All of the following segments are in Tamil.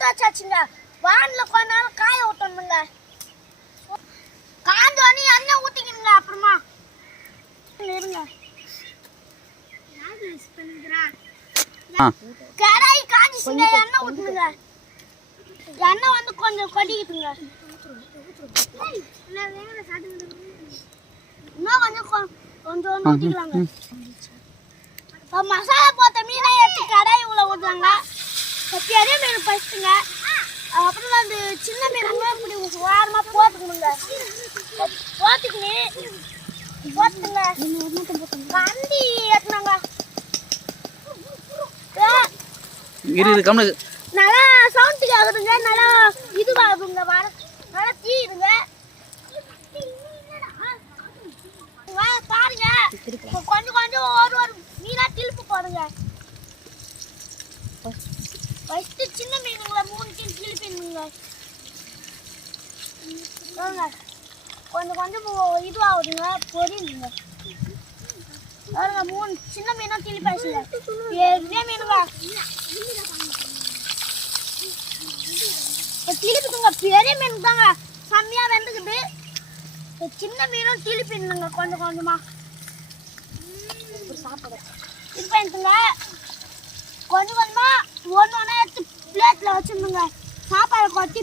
எடுத்து வச்சாச்சுங்க. வானில கொஞ்ச நேரம் காய விட்டணுங்க. காஞ்சோனி எண்ணெய் ஊத்திக்கணுங்க. அப்புறமா இருங்க. கடாய் காஞ்சிச்சுங்க. எண்ணெய் ஊத்துங்க. எண்ணெய் வந்து கொஞ்சம் கொதிக்குதுங்க. இன்னும் கொஞ்சம் ஊத்திக்கலாங்க. மசாலா போட்ட மீனை எடுத்து கடாய் உள்ள ஊற்றுவாங்க. பெரிய மீன் பறிச்சுங்க. அப்புறம் அந்த சின்ன மீனுங்க இப்படி வாரமாக போட்டுக்கணுங்க. போட்டுக்குங்க கண்டி ஏற்றினாங்க. நல்லா சவுண்டுக்கு ஆகுதுங்க. நல்லா இதுவாகுதுங்க. நல்லா தீருங்க. பாருங்க கொஞ்சம் கொஞ்சம் ஒரு மீனா திருப்பி போடுங்க. ஃபர்ஸ்ட் சின்ன மீனுங்களை 3 கிலோ திருப்பிடுங்க. கொஞ்சம் கொஞ்சம் இதுவாகுதுங்க. பொரியுங்க. பாருங்க 3 சின்ன மீனா திருப்பிடுங்க. பெரிய மீனுங்க திருப்பிக்குங்க. பெரிய மீன் தாங்க செம்மையா வெந்துக்குது. சின்ன மீனும் திருப்பிடுங்க கொஞ்சம் கொஞ்சமா. சாப்பிட திருப்பிங்க கொஞ்சம் கொஞ்சமா ஒன்று எடுத்து பிளேட்ல வச்சிருந்துங்க. சாப்பாடு கொட்டி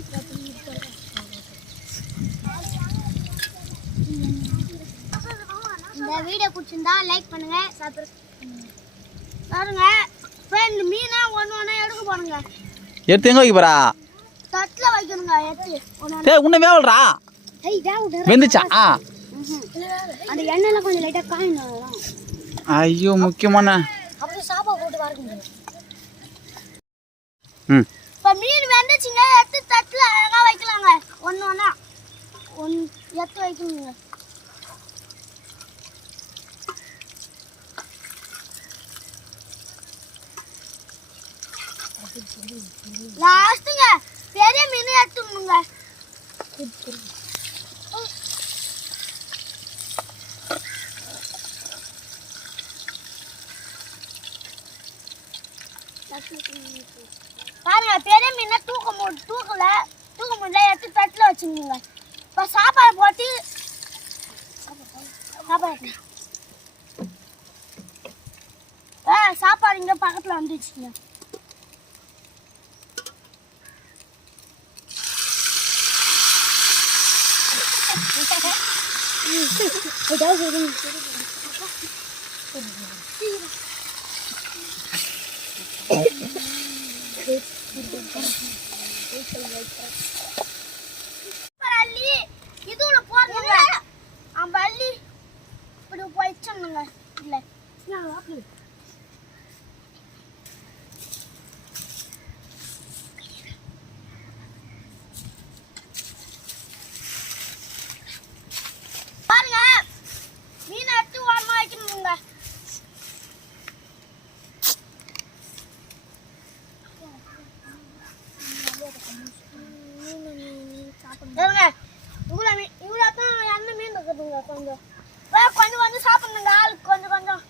இந்த வீடியோ பிடிச்சிருந்தா லைக் பண்ணுங்க. பாருங்க இந்த மீனை ஒன்று எடுக்க போறங்க. எடுத்து எங்க வைக்க போறா? தட்டில் வைக்கணுங்க. எடுத்து உன்ன வேவல்றா வெந்துச்சா? அந்த எண்ணெய்ல கொஞ்சம் லைட்டா காயணும். ஐயோ முக்கியமான அப்படியே சாப்பாடு போட்டு வரக்குங்க. இப்போ மீன் வெந்துச்சுங்க. எடுத்து தட்டில் அழகாக வைக்கலாங்க. ஒன்று எடுத்து வைக்கணுங்க. லாஸ்ட்டுங்க பெரிய மீன் எடுத்துக்கணுங்க. பாருங்க பெரிய மீனை தூக்க முடியல எடுத்து தட்டில் வச்சுக்கணுங்க. இப்போ சாப்பாடு போட்டு சாப்பாடு இங்கே பக்கத்தில் வந்துச்சுங்க. இதுல போடுங்க. அள்ளி இப்படி போயிடுச்சுங்க. இல்லை பாருங்க மீன் எடுத்து ஓரமா வைக்கணுங்க. இவ்வளோ தான் எண்ணெய் மீன் இருக்குதுங்க. கொஞ்சம் கொஞ்சம் கொஞ்சம் சாப்பிடுங்க. ஆளுக்கு கொஞ்சம் கொஞ்சம்.